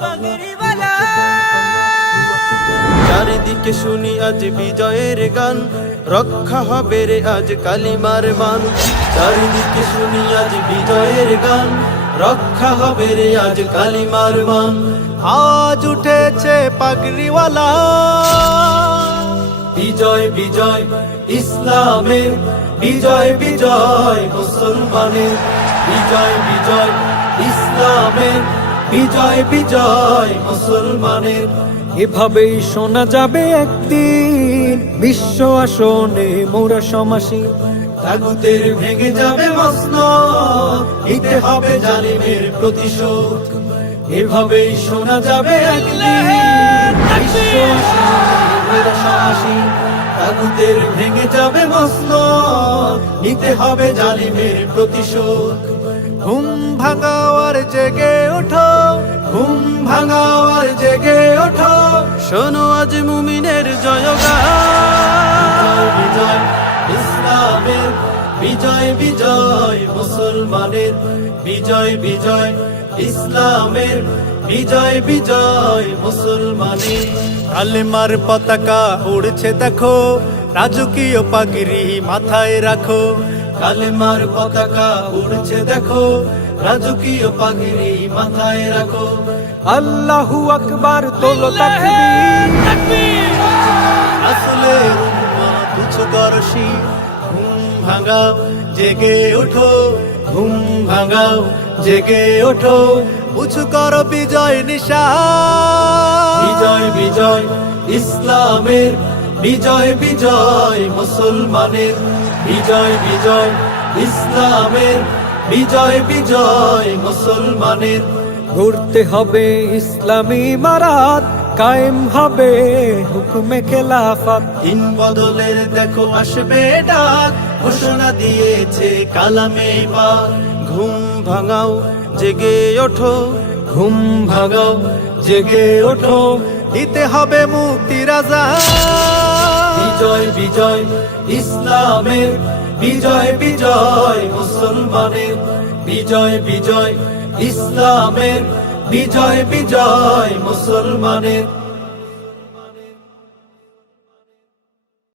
পাগড়িওয়ালা চারিদিকে শুনি আজ বিজয়ের গান রক্ষা হবে রে আজ কালিমার মান। চারিদিকে শুনি আজ বিজয়ের গান রক্ষা হবে রে আজ কালিমার মান। আজ উঠেছে পাগড়িওয়ালা বিজয় বিজয় ইসলামের বিজয় বিজয় মুসলমানের। বিজয় বিজয়, ইসলামের বিজয় বিজয়, মুসলমানের। এভাবেই শোনা যাবে একদিন বিশ্ব আসনে মোরা সমাসী। তাগুতের ভেঙে যাবে মস্ন নিতে হবে জালিমের প্রতিশোধ। এভাবেই শোনা যাবে একদিন বিশ্ব। তাগুতের ভেঙে যাবে মস্ন নিতে হবে জালিমের প্রতিশোধ। ঘুম ভাঙাও আর জেগে ওঠো, ঘুম ভাঙাওয়ার জেগে ওঠো। শোনো আজ মুমিনের জয়গান। বিজয়, ইসলামের বিজয় বিজয়, মুসলমানের বিজয় বিজয়, ইসলামের বিজয় বিজয়, মুসলমানের। কালেমার পতাকা উড়ছে দেখো, রাজকীয় পাগড়ি মাথায় রাখো। কালেমার পতাকা উড়ছে দেখো রাজকীয় পাগড়ি মাথায় রাখো। আল্লাহু আকবার তোলো তাকবীর। আসলের উম্মত উঁচু দর্শী ঘুম ভাঙাও জেগে ওঠো। ঘুম ভাঙাও জেগে ওঠো। উঁচু কর বিজয় নিশা। বিজয় বিজয় ইসলামের বিজয় বিজয় মুসলমানের বিজয় বিজয় ইসলামের বিজয় বিজয় মুসলমানের। ঘুরতে হবে ইসলামী মারাত কায়েম হবে হুকুমে খেলাফত। দিন বদলের দেখো আসবে ডাক ঘোষণা দিয়েছে কালামে বা ঘুম ভাঙাও জেগে ওঠো ঘুম ভাঙাও জেগে ওঠো দিতে হবে মুক্তি রাজা। বিজয় বিজয় ইসলামের বিজয় বিজয় মুসলমানের বিজয় বিজয় ইসলামের বিজয় বিজয় মুসলমানের